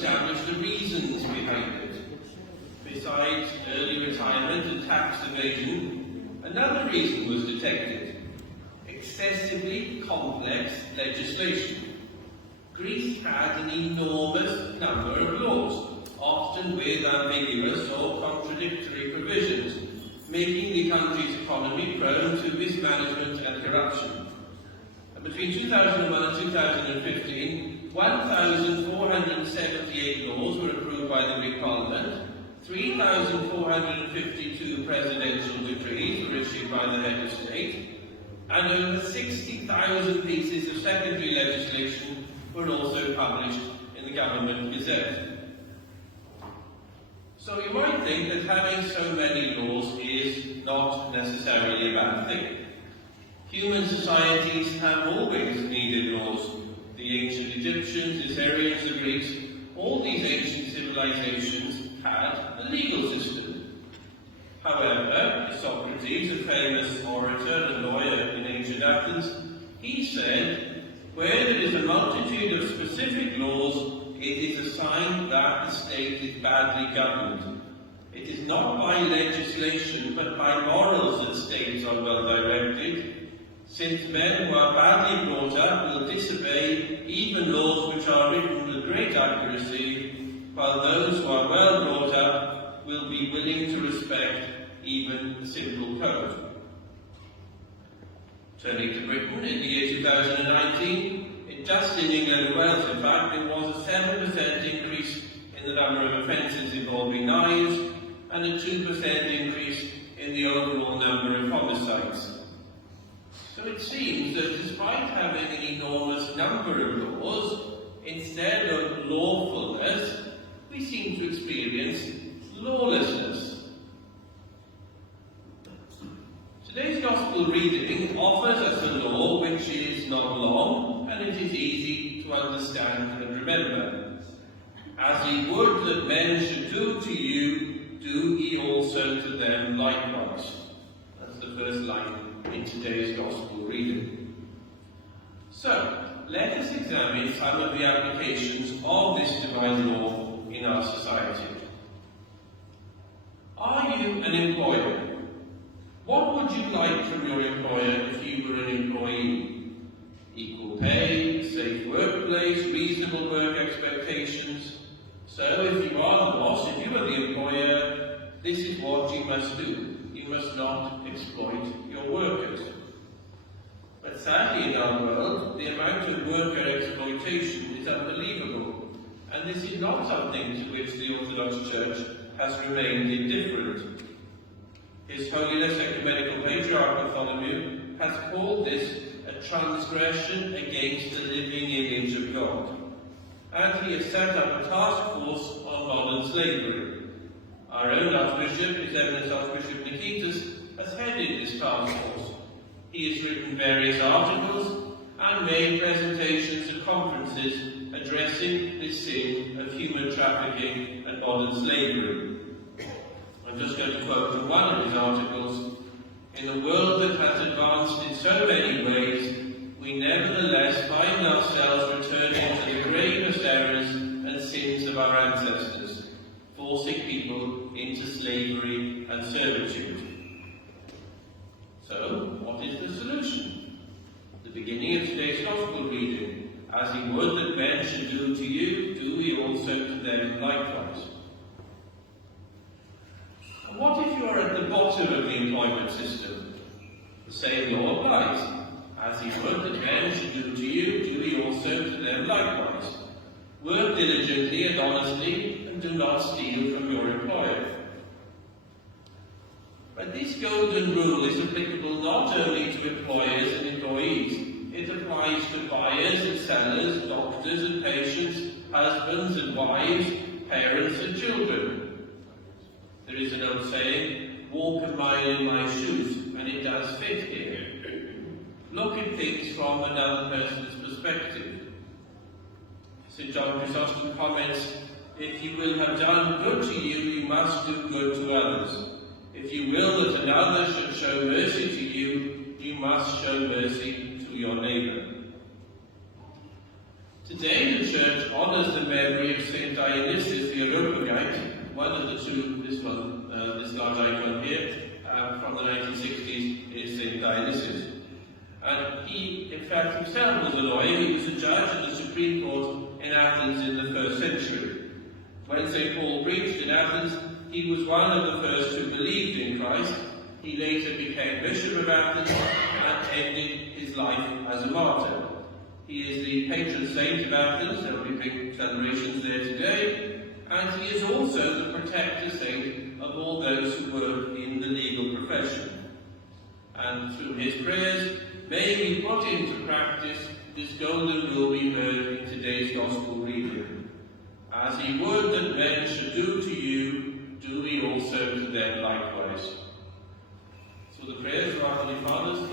establish the reasons behind it. Besides early retirement and tax evasion, another reason was detected: excessively complex legislation. Greece had an enormous number of laws, often with ambiguous or contradictory provisions, making the country's economy prone to mismanagement and corruption. And between 2001 and 2015, 1,478 laws were approved by the Greek Parliament, 3,452 presidential decrees were issued by the head of state, and over 60,000 pieces of secondary legislation were also published in the government gazette. So you might think that having so many laws is not necessarily a bad thing. Human societies have always needed laws. The ancient Egyptians, the Assyrians, the Greeks, all these ancient civilizations had a legal system. However, Socrates, a famous orator and lawyer in ancient Athens, he said, where there is a multitude of specific laws, it is a sign that the state is badly governed. It is not by legislation, but by morals that states are well directed, since men who are badly brought up will disobey even laws which are written with great accuracy, while those who are well brought up will be willing to respect even a simple code. Turning to Britain, in the year 2019, just in England and Wales, in fact, there was a 7% increase in the number of offences involving knives and a 2% increase in the overall number of homicides. So it seems that despite having an enormous number of laws, instead of lawfulness, we seem to experience lawlessness. Today's Gospel reading offers us a law which is not long and it is easy to understand and remember. As ye would that men should do to you, do ye also to them likewise. That's the first line in today's Gospel reading. So, let us examine some of the applications of this divine law in our society. Are you an employer? What would you like from your employer if you were an employee? Equal pay, safe workplace, reasonable work expectations. So if you are the boss, if you are the employer, this is what you must do. You must not exploit your workers. But sadly in our world, the amount of worker exploitation is unbelievable. And this is not something to which the Orthodox Church has remained indifferent. His Holiness Ecumenical Patriarch Bartholomew has called this a transgression against the living image of God. And he has set up a task force on modern slavery. Our own Archbishop, His Eminence Archbishop Nikitas, has headed this task force. He has written various articles and made presentations at conferences addressing this sin of human trafficking and modern slavery. I'm just going to quote from one of his articles. In a world that has advanced in so many ways, we nevertheless find ourselves returning to the gravest errors and sins of our ancestors, forcing people into slavery and servitude. So, what is the solution? The beginning of today's Gospel reading, as ye would that men should do to you, do ye also to them likewise. What if you are at the bottom of the employment system? The same law applies. As ye would that men should do to you, do ye also to them likewise. Work diligently and honestly, and do not steal from your employer. But this golden rule is applicable not only to employers and employees. It applies to buyers and sellers, doctors and patients, husbands and wives, parents and children. There is an old saying, walk a mile in my shoes, and it does fit here. Look at things from another person's perspective. St. John Chrysostom comments, if you will have done good to you, you must do good to others. If you will that another should show mercy to you, you must show mercy to your neighbour. Today the Church honours the memory of St. Dionysios the Areopagite, one of the two, this large icon here, from the 1960s is St. Dionysios. And he, in fact, himself was a lawyer. He was a judge in the Supreme Court in Athens in the 1st century. When St. Paul preached in Athens, he was one of the first who believed in Christ. He later became Bishop of Athens and ended his life as a martyr. He is the patron saint of Athens. There will be big celebrations there today. And he is also the protector saint of all those who work in the legal profession. And through his prayers, may we put into practice this golden rule we heard in today's Gospel reading. As he would that men should do to you, do we also to them likewise. So the prayers of our Holy Fathers,